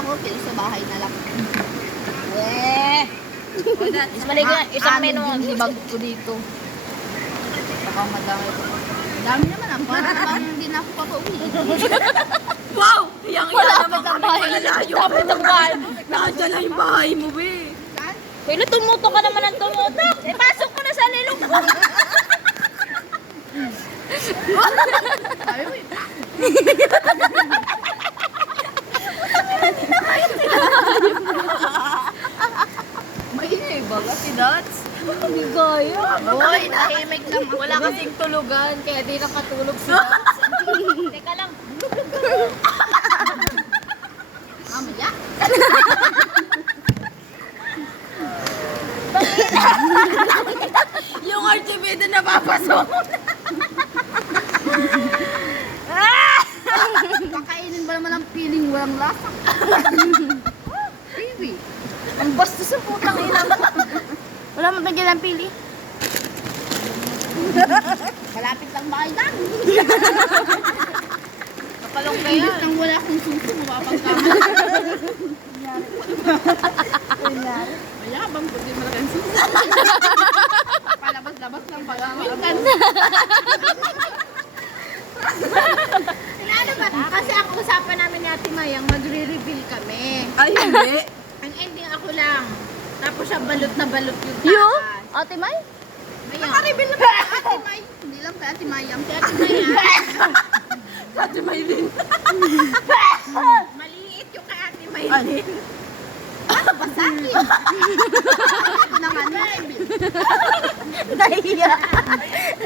ako, pili sa bahay na lang. Eh. Mas maligo na. Isang menu ang libag ko dito. Baka madami ko. Dami naman ah. Parang hindi na ako papauwi. Wow! Iyang-iya naman kami. bahay. Malalayo. Dapat ang bahay. Nakadya lang yung bahay mo, be. Saan? Kuya, tumuto ka naman ng tumuto. Eh, pasok mo na sa lilong mo. Sabi mo yun. Mainay ba ka si Dots? Hindi kaya. Uy, nahimik lang ako. Wala kasing tulugan, kaya di nakatulog si Dots. Teka lang. Mamaya. Yung Archibald na papasok. Kakainin ba naman ang feeling walang lasa? Baby. Ang bastos sa putang ina mo. Wala mo bigyan ng pili. Malapit lang ba kayo lang? Kapalong kaya. Imbis nang wala akong suso, mapapagkamali. Mayabang pag di malaking suso. Palabas-labas lang pala. Ano ba? Kasi ang usapan namin ni Ate Mayang, magre-reveal kami. Ay, hindi. Ang ending ako lang. Tapos siya balot na balot yung taas. Yo? Ate May? Mayang. Nakareveal na ba Ate May? Hindi lang kay Ate Mayang. Si Ate Mayang, Ate Maylin. maliit yung kay Ate Mayang. Ano ba sa akin? Ako naman na-reveal. Nahiya.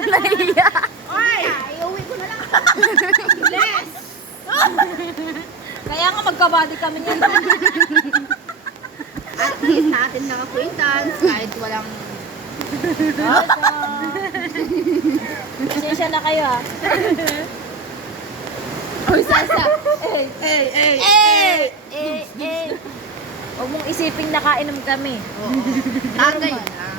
Nahiya. Oy! Iuwi ko na lang. Bless! Kaya nga magkabady kami niyan. At least natin lang acquaintance kahit walang... Pasensya na kayo ha. Uy, Sasa! Eh. Huwag mong isiping nakainom kami. Oo. Tagay na.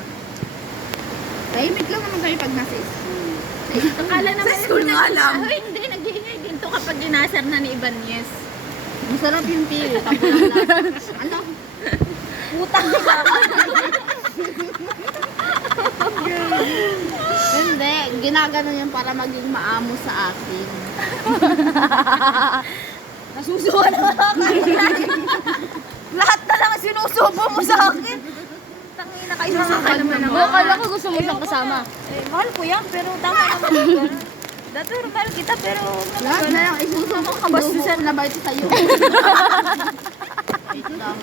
Tahimik lang naman kayo pag nasa school. Akala naman Sa school nga lang. Ay, hindi. Nag-iingay din to kapag ginasar na ni Ibanez. Masarap yung tea. Tapos lang lasa. Ano? Putang ina. Hindi. Ginagano yan para maging maamo sa akin. Nasusuwa na ako. Lahat na lang sinusubo mo sa akin. Tangina kayo sa akin. Akala ko gusto mo siyang kasama. Eh, mahal ko yan, pero tama naman yun. Dati mahal kita, pero... Lahat na lang isusumo ka. Bastusan na ba ito sa'yo? Wait lang.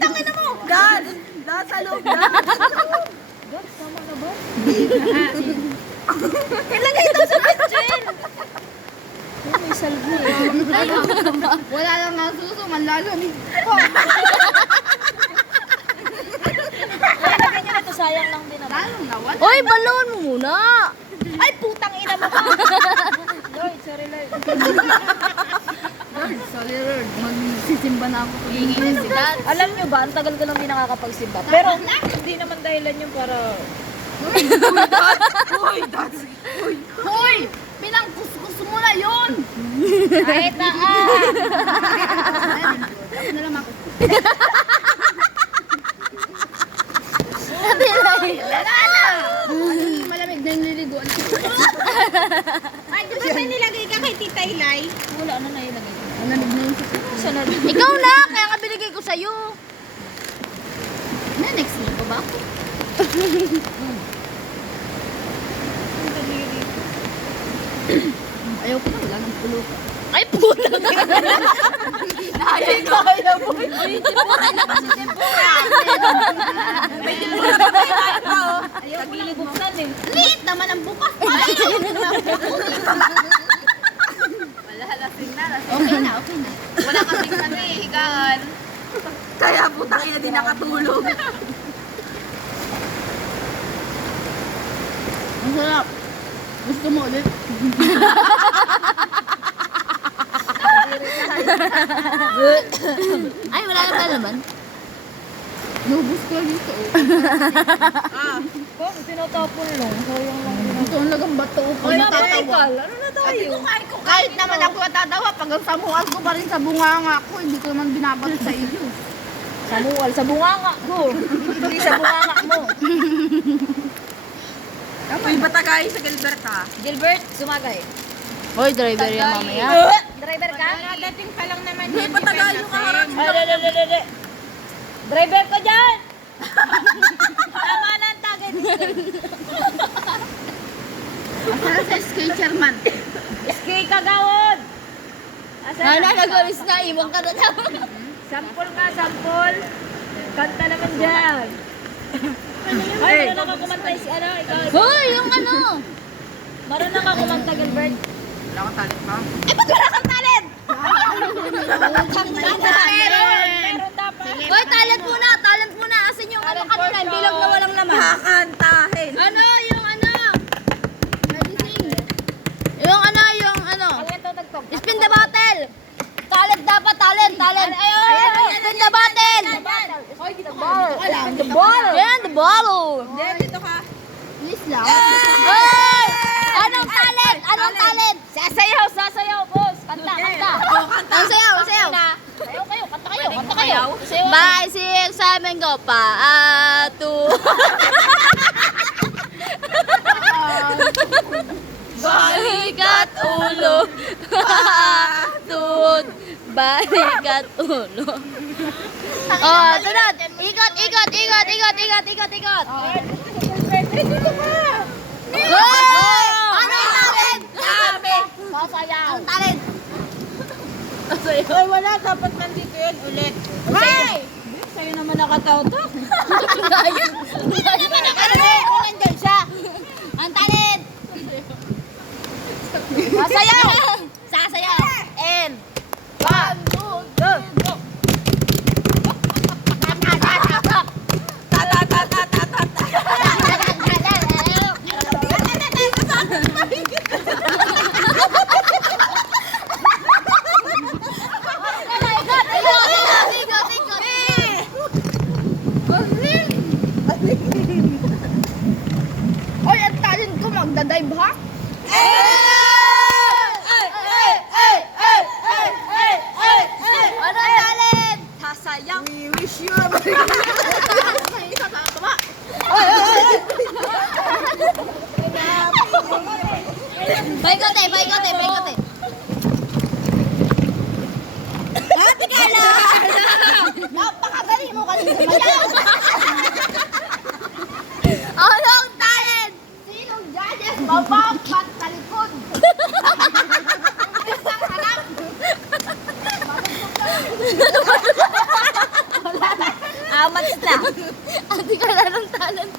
Tangina mo! God! Nasa loob na! God, tama na ba? Ilagay ito sa kitchen! May salvo eh. Wala lang nga susong. Ang lalamig. Ay, lagyan niyo na ito. Sayang lang din naman. Lalong nawala. Hoy, balon mo muna! Ay, putang ina mo ka! Lord, sorry Lord. Lord, sorry Lord. Magsisimba na ako. Hihingi na si Dad. Alam niyo ba, ang tagal ko lang din nakakapagsimba. Pero, hindi naman dahilan yun para... Uy, Dots. Hoy! Pinangkuskus mo na yun! Kahit na Ako na lang ako. Wala na! Malamig na yung liliguan ko. Ay, di ba may nilagay ka kay Tita Ilay? Wala, ano na yun? Malamig na yung sasakyan. Ikaw na! Kaya nga binigay ko sa'yo. Na, next week ko ba? Ayaw ko na, wala nang pulo ka. Ay, puta na! Ay, Kaya mo! Ay, tipura na kasi tipura! may tinula pa tayo tayo pa, oh. Ayaw mo lang buksan eh. Liit naman ang bukas. Ay! Wala, lasing na. Okay na, okay na. Wala kasing ano eh, higaan. Kaya putang ina din nakatulog. Ang sarap. Gusto mo ulit? Ay, wala na ba naman? Nubus ko dito. Kung tinatapon lang, sayang lang. Ito ang lagang bato. Ay, Natatawa Michael, ano na tayo? Kahit naman ako matatawa, pag ang samuhan ko pa rin sa bunganga ko, hindi ko naman binabato sa iyo. Samuel, sa bunganga ko. Hindi sa bunganga mo. Uy, batagay sa Gilbert ha. Gilbert, sumagay. Hoy, driver yan mamaya. Driver ka? Dating pa lang naman Uy, batagay yung kaharap. Ay. Driver ko dyan! Tama na ang tagay. Asal sa skill chairman. Ski kagawad! Nana, nag-alis na, iwan ka na daw. Sampol nga, sampol. Kanta naman dyan. Ay, marunong ka kumanta si ano, ikaw. Hoy, yung ano? Marunong ka kumanta, Gilbert. Wala kang talent ba? Eh, ba't wala kang talent? Meron dapat. Hoy, talent muna. Asan yung ano kanina, yung bilog na walang laman? Kakantahin. Ano, yung ano? Yung ano? Ayan, tugtog. Spin the bottle! Talent dapat, talent! Ayun! Spin the bottle! The ball. Yan, the bottle! Hindi, dito ka. Please lang. Hoy! Anong talent? Sasayaw, boss. Kanta. Oh, kanta. Ang sayaw! Sayaw kayo, kanta kayo. Sayaw. Bye, 6, 7, go pa. Balik at ulo. Tut. Balik at ulo. Oh, sunod. Ikot. Hoy! Ano yung talent? Sasayaw. Ang talent. Uy, wala. Dapat nandito yun ulit. Hey! Sa'yo naman nakatautok. Gaya. Ano naman ang talent? Kung nandyan siya. Ang talent. Sasayaw. And 1, 2, go. Oy, ang talent ko magdadive ha? Ano ang talent? Sasayaw. We wish you Paikote. Ate Carla! Napakagaling mo kanina sumayaw. Anong talent? Sinong judges? Babak at talikod. Isang harap. Amats na. Ate Carla ng talent.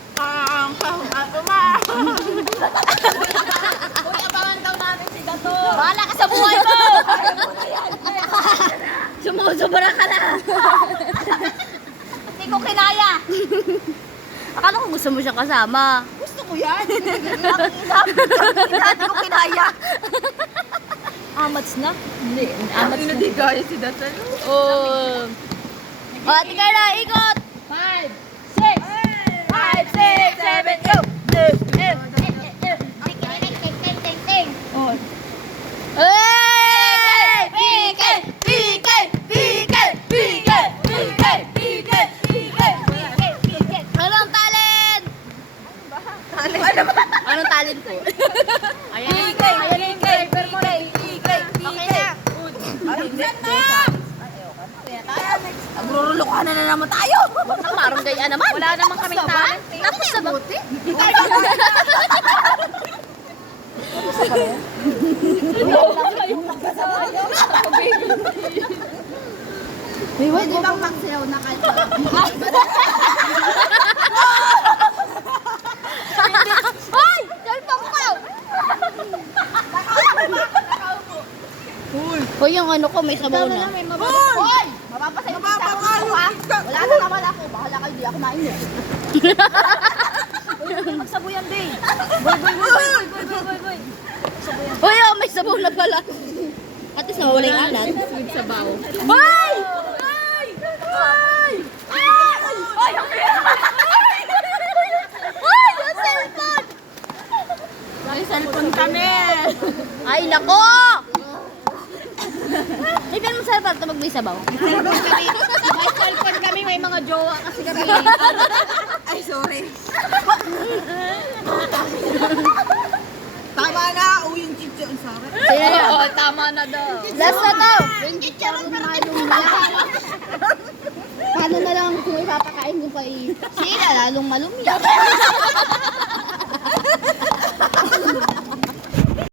Uy, abangan daw namin si Gato. Bahala ka sa buhay mo! Sumusubra ka na! Hindi ko kinaya. Akala ko gusto mo siyang kasama. Gusto ko yan. Hindi ko kinaya. Amats na? Hindi. Amats na. Hindi kaya si Dasal. Oh. Ate Carla, ikot! 5, 6, 7, go. Hey! Anong talent? Anong talent ko? Nagrurulukan na naman tayo. Parang gaya naman. Wala naman kaming talent. Tapos sa buti. Pwede bang magsayaw na kayo? Hoy! Cellphone ko! Hoy, yung ano ko, may sabaw na. Hoy! Mapapasayo kita ako sa ha? Wala na naman ako. Bahala kayo, di ako mainit. Magsabuyan din. Boy. Hoy, oh, may sabaw na pala. At least nawala yung alat. With sabaw. Hoy! Hoy! Hoy! Hoy! Yung cellphone! May cellphone kami. Ay, nako! Ay, pero masarap para ito magbay sabaw. May cellphone kami, may mga jowa kasi kami. Ay, sorry. Tama na. Yung chicho. Ang sarap. Oo, tama na daw. last na to! Yung chicharon malong lang. Paano na lang kung ipapakain ko kay Sina, lalong malumya.